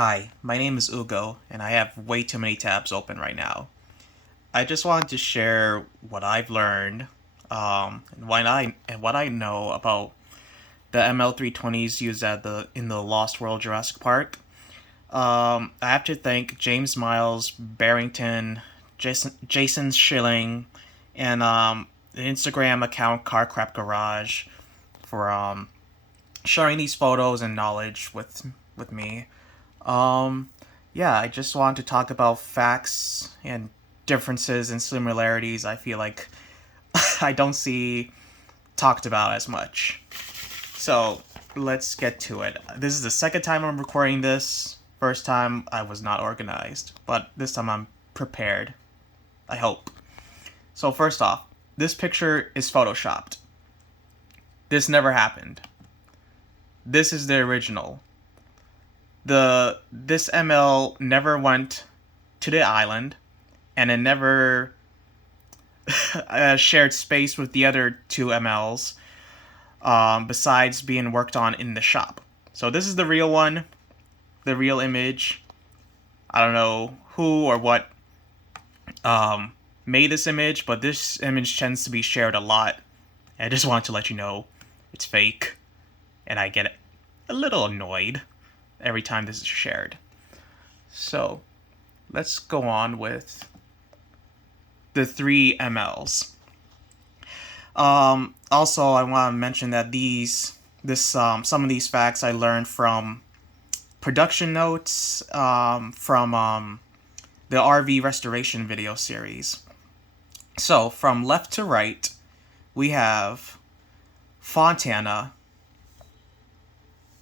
Hi, my name is Ugo, and I have way too many tabs open right now. I just wanted to share what I've learned, and what I know about the ML320s used in the Lost World Jurassic Park. I have to thank James Miles, Barrington, Jason Schilling, and the Instagram account Car Crap Garage for sharing these photos and knowledge with me. Um, yeah, I just want to talk about facts and differences and similarities I feel like I don't see talked about as much. So, let's get to it. This is the second time I'm recording this. First time I was not organized, but this time I'm prepared. I hope. So, first off, this picture is photoshopped. This never happened. This is the original. This ML never went to the island, and it never shared space with the other two MLs. Besides being worked on in the shop. So this is the real one, the real image. I don't know who or what made this image, but this image tends to be shared a lot. I just wanted to let you know it's fake, and I get a little annoyed every time this is shared. So, let's go on with the three MLs. Also, I want to mention that some of these facts I learned from production notes from the RV restoration video series. So, from left to right, we have Fontana,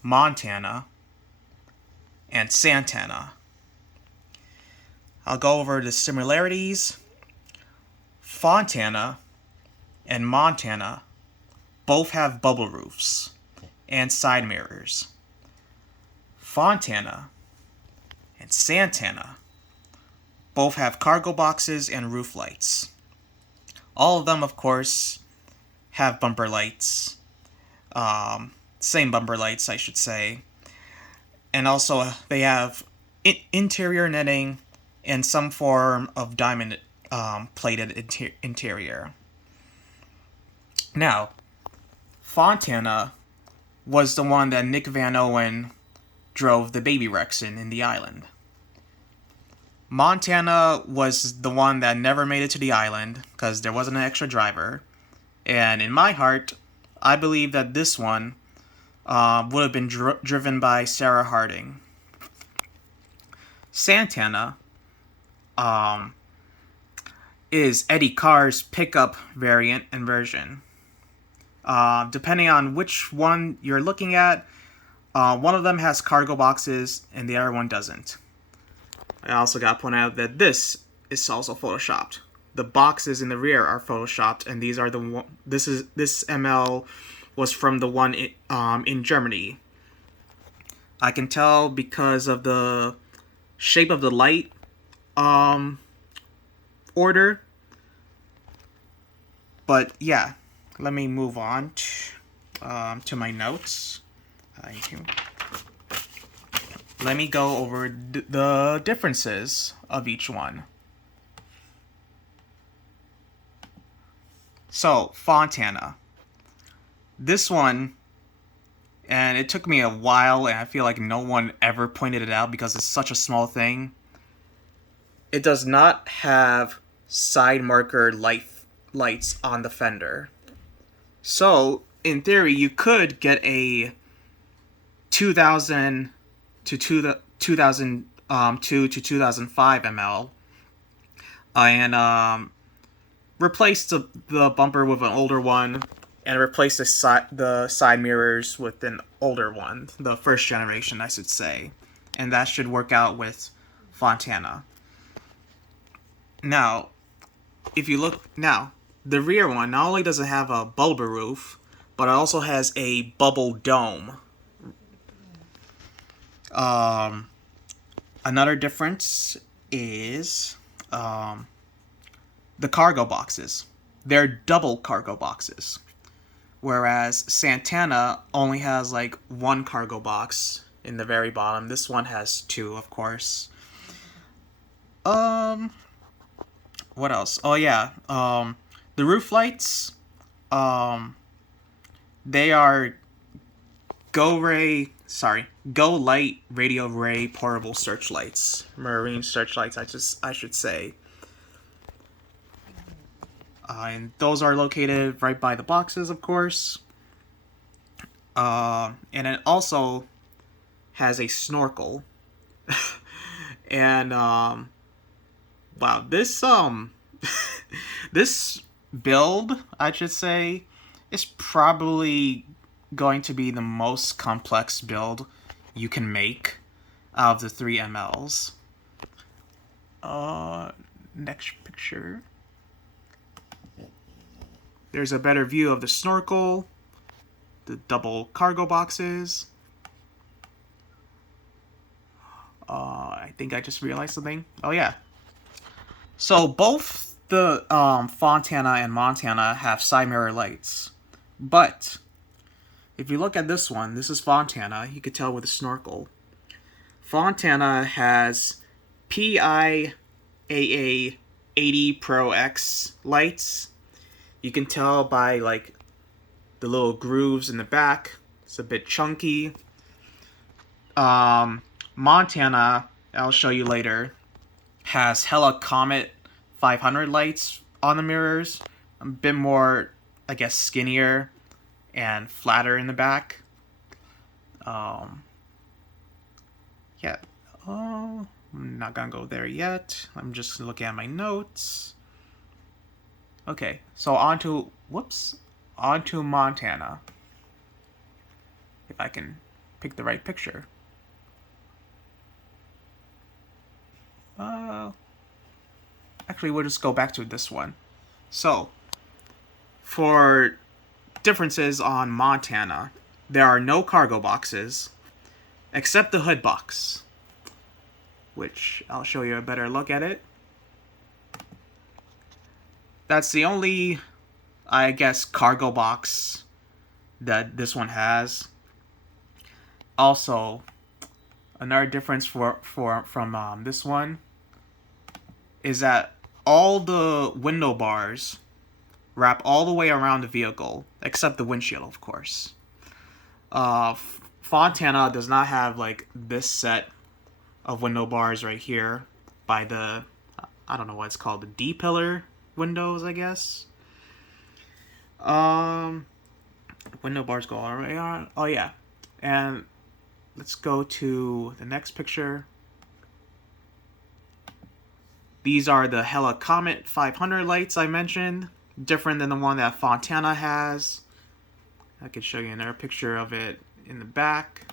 Montana, and Santana. I'll go over the similarities. Fontana and Montana both have bubble roofs and side mirrors. Fontana and Santana both have cargo boxes and roof lights. All of them, of course, have bumper lights. Same bumper lights, I should say. And also, they have interior netting and some form of diamond plated interior. Now, Fontana was the one that Nick Van Owen drove the Baby Rex in the island. Montana was the one that never made it to the island because there wasn't an extra driver. And in my heart, I believe that this one would have been driven by Sarah Harding. Santana is Eddie Carr's pickup variant and version. Depending on which one you're looking at, one of them has cargo boxes and the other one doesn't. I also got to point out that this is also photoshopped. The boxes in the rear are photoshopped, and these are the one. This ML was from the one in Germany. I can tell because of the shape of the light order. But yeah, let me move on to my notes. Thank you. Let me go over the differences of each one. So, Fontana. This one, and it took me a while, and I feel like no one ever pointed it out because it's such a small thing. It does not have side marker lights on the fender. So, in theory, you could get a 2000 to 2002 to 2005 ML and replace the bumper with an older one and replace the side mirrors with an older one, the first generation, I should say. And that should work out with Fontana. Now, if you look now, the rear one not only does it have a bulbar roof, but it also has a bubble dome. Another difference is the cargo boxes. They're double cargo boxes, whereas Santana only has like one cargo box in the very bottom. This one has 2, of course. What else? Oh yeah. The roof lights. They are Go Light Radio Ray portable searchlights, marine searchlights. I should say. And those are located right by the boxes, of course. And it also has a snorkel. And wow, this this build, I should say, is probably going to be the most complex build you can make out of the 3 MLs. Next picture. There's a better view of the snorkel, the double cargo boxes. I think I just realized something. Oh yeah. So both the Fontana and Montana have side mirror lights, but if you look at this one, this is Fontana. You could tell with the snorkel. Fontana has PIAA 80 Pro X lights. You can tell by like the little grooves in the back. It's a bit chunky. Montana, I'll show you later, has hella Comet 500 lights on the mirrors. A bit more, I guess, skinnier and flatter in the back. Yeah. I'm not gonna go there yet. I'm just looking at my notes. Okay, so on to Montana. If I can pick the right picture. Actually, we'll just go back to this one. So, for differences on Montana, there are no cargo boxes, except the hood box, which I'll show you a better look at it. That's the only, I guess, cargo box that this one has. Also, another difference from this one is that all the window bars wrap all the way around the vehicle, except the windshield, of course. Fontana does not have like this set of window bars right here by the, I don't know what it's called, the D-pillar windows, I guess. Window bars go all the way on. Oh yeah, and let's go to the next picture. These are the Hella Comet 500 lights I mentioned, different than the one that Fontana has. I could show you another picture of it in the back.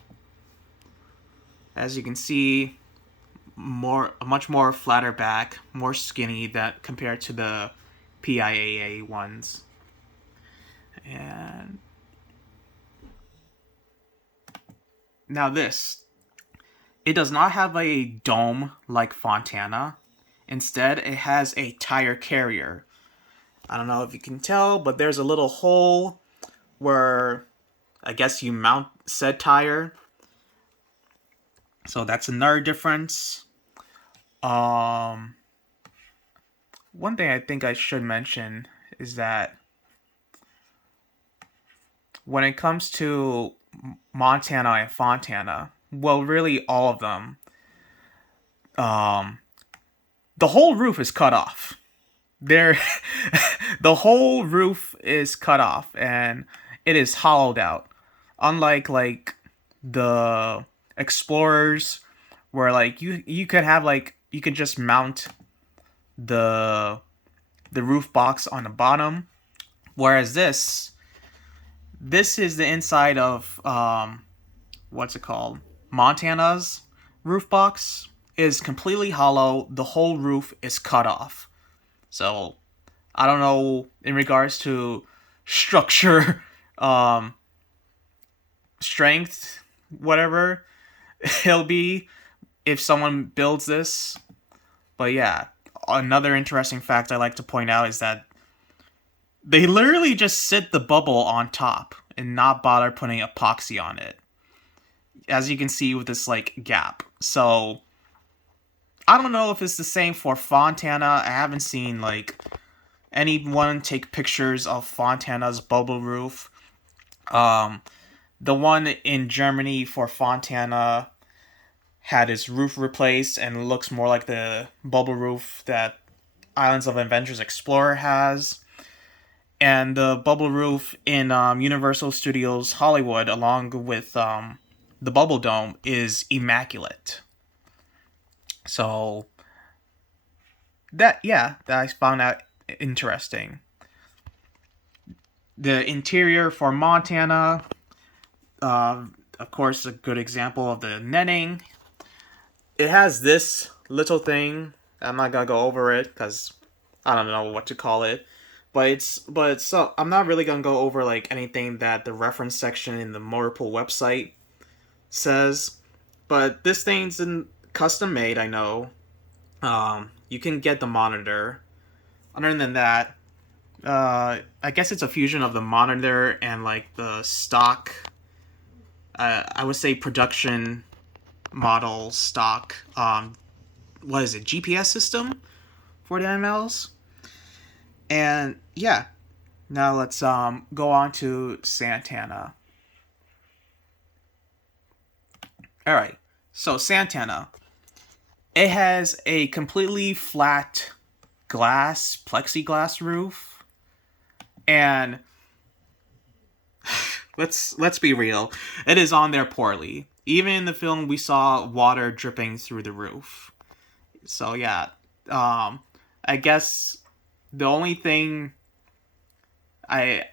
As you can see, a much more flatter back, more skinny that compared to the PIAA ones. And now this, it does not have a dome like Fontana. Instead, it has a tire carrier. I don't know if you can tell, but there's a little hole where I guess you mount said tire. So that's another difference. One thing I think I should mention is that when it comes to Montana and Fontana, well, really all of them, the whole roof is cut off. The whole roof is cut off and it is hollowed out. Unlike like the Explorers, where like you could have like you could just mount the roof box on the bottom, whereas this is the inside of what's it called? Montana's roof box is completely hollow. The whole roof is cut off. So I don't know in regards to structure, strength, whatever it'll be if someone builds this. But yeah, another interesting fact I like to point out is that they literally just sit the bubble on top and not bother putting epoxy on it. as you can see with this like gap. So I don't know if it's the same for Fontana. I haven't seen like anyone take pictures of Fontana's bubble roof. Um, the one in Germany for Fontana had its roof replaced and looks more like the bubble roof that Islands of Adventures Explorer has. And the bubble roof in Universal Studios Hollywood, along with the Bubble Dome, is immaculate. So that I found that interesting. The interior for Montana, of course, a good example of the netting. It has this little thing. I'm not gonna go over it because I don't know what to call it. But so I'm not really gonna go over like anything that the reference section in the motor pool website says. But this thing's in custom made, I know. You can get the monitor. Other than that, I guess it's a fusion of the monitor and like the stock. I would say production model stock. What is it? GPS system for the MLs. And yeah, now let's go on to Santana. All right, so Santana, it has a completely flat plexiglass roof, and let's be real, it is on there poorly. Even in the film, we saw water dripping through the roof. So yeah, I guess the only thing I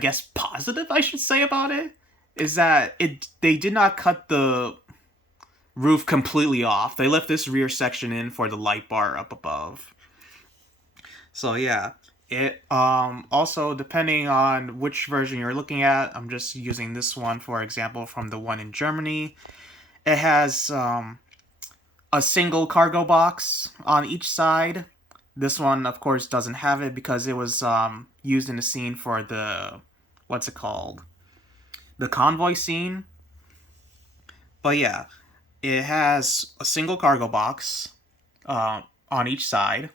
guess positive I should say about it is that they did not cut the roof completely off. They left this rear section in for the light bar up above. So yeah, it also depending on which version you're looking at, I'm just using this one for example from the one in Germany. It has a single cargo box on each side. This one, of course, doesn't have it because it was used in the scene for the what's it called? The convoy scene. But yeah, it has a single cargo box on each side,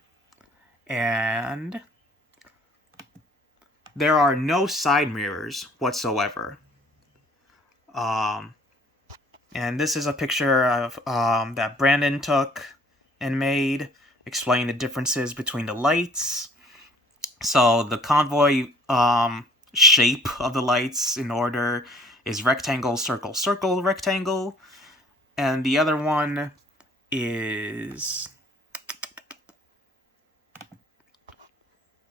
and there are no side mirrors whatsoever. And this is a picture of that Brandon took and made, explaining the differences between the lights. So the convoy shape of the lights in order is rectangle, circle, circle, rectangle. And the other one is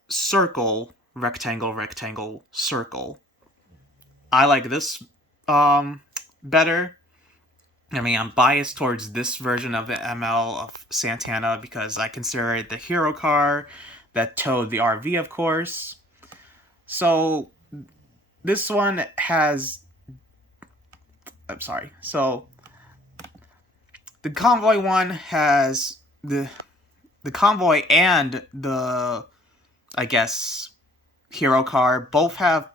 circle, rectangle, rectangle, circle. I like this better. I mean, I'm biased towards this version of the ML of Santana because I consider it the hero car that towed the RV, of course. So this one has... I'm sorry. So the convoy one has the convoy and the, I guess, hero car both have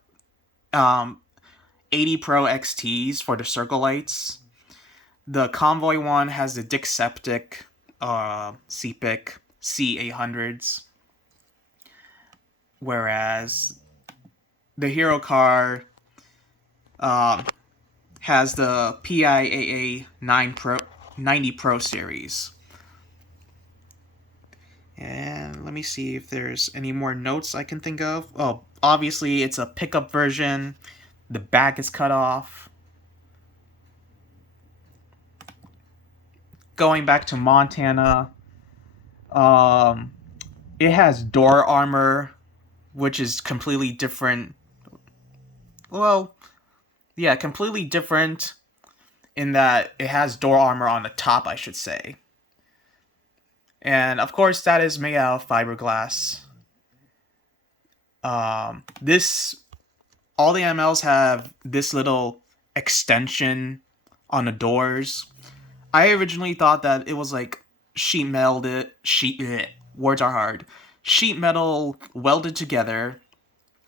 80 Pro XTs for the circle lights. The convoy one has the Dick Septic CPIC C800s, whereas the hero car has the PIAA 90 Pro series. And let me see if there's any more notes I can think of. Oh, obviously it's a pickup version. The back is cut off. Going back to Montana, it has door armor, which is completely different. Well, yeah, completely different in that it has door armor on the top, I should say. And of course, that is made out of fiberglass. All the MLs have this little extension on the doors. I originally thought that it was like sheet metal welded together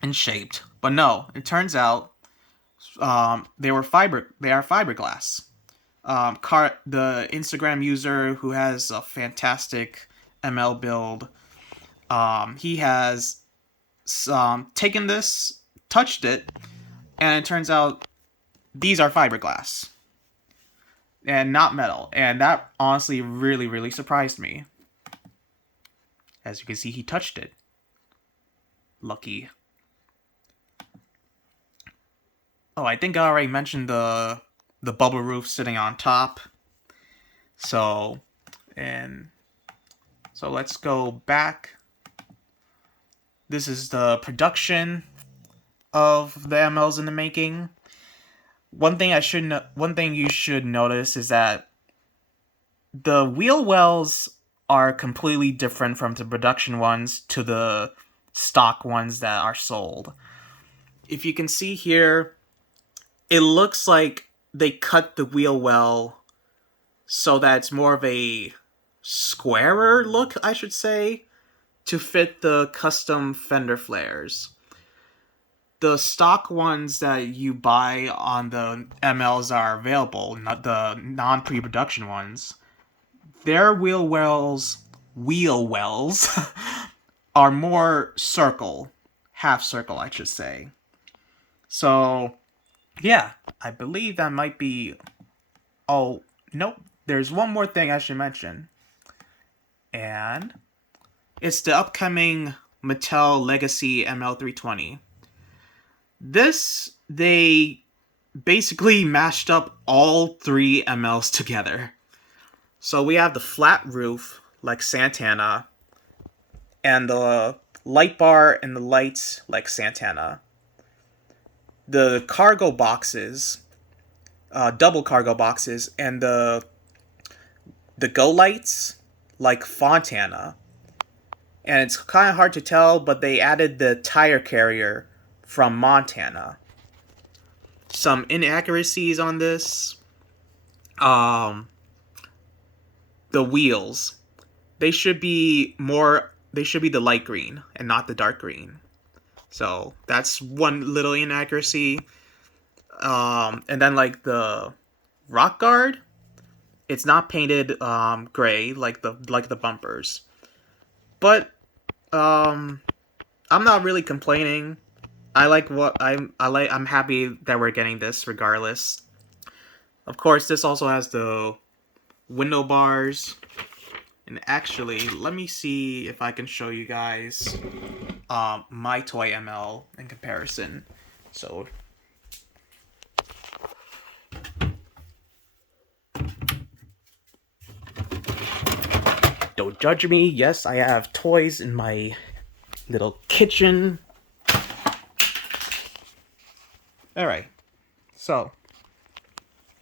and shaped. But no, it turns out They are fiberglass. The Instagram user who has a fantastic ML build, he has taken this, touched it, and it turns out these are fiberglass and not metal, and that honestly really, really surprised me. As you can see, he touched it. Lucky. Oh, I think I already mentioned the bubble roof sitting on top. So let's go back. This is the production of the MLs in the making. One thing you should notice is that the wheel wells are completely different from the production ones to the stock ones that are sold. If you can see here, it looks like they cut the wheel well so that it's more of a squarer look, I should say, to fit the custom fender flares. The stock ones that you buy on the MLs are available, not the non-pre-production ones. Their wheel wells are more circle, half circle, I should say. So, yeah, I believe that might be. Oh, nope. There's one more thing I should mention, and it's the upcoming Mattel Legacy ML320. This, they basically mashed up all three MLs together. So we have the flat roof, like Santana, and the light bar and the lights, like Santana. The cargo boxes, double cargo boxes, and the go lights, like Fontana. And it's kind of hard to tell, but they added the tire carrier from Montana. Some inaccuracies on this. The wheels. They should be the light green and not the dark green. So that's one little inaccuracy. And then like the rock guard, it's not painted gray like the bumpers. But I'm not really complaining. I'm happy that we're getting this regardless. Of course, this also has the window bars. And actually, let me see if I can show you guys my toy ML in comparison. So don't judge me. Yes, I have toys in my little kitchen. Alright, so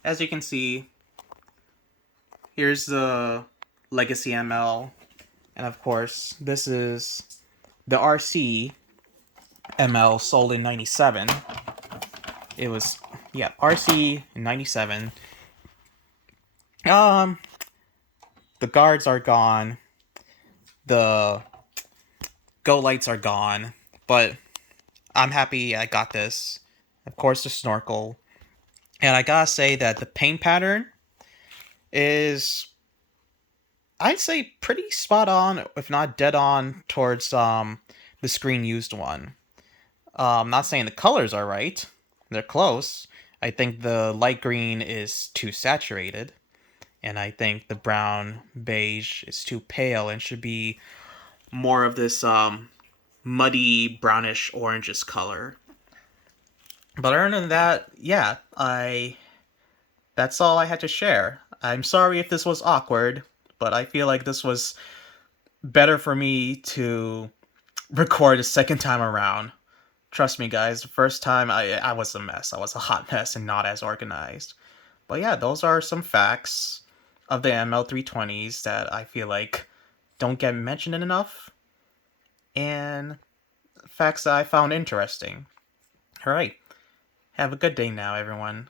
as you can see, here's the Legacy ML, and of course, this is the RC ML sold in 97. It was, yeah, RC in 97. The guards are gone. The go lights are gone, but I'm happy I got this. Of course, the snorkel. And I gotta say that the paint pattern is, I'd say, pretty spot on, if not dead on, towards the screen used one. I'm not saying the colors are right. They're close. I think the light green is too saturated. And I think the brown beige is too pale and should be more of this muddy brownish orangish color. But other than that, yeah, that's all I had to share. I'm sorry if this was awkward, but I feel like this was better for me to record a second time around. Trust me, guys, the first time I was a mess. I was a hot mess and not as organized. But yeah, those are some facts of the ML320s that I feel like don't get mentioned enough, and facts that I found interesting. Alright, have a good day now, everyone.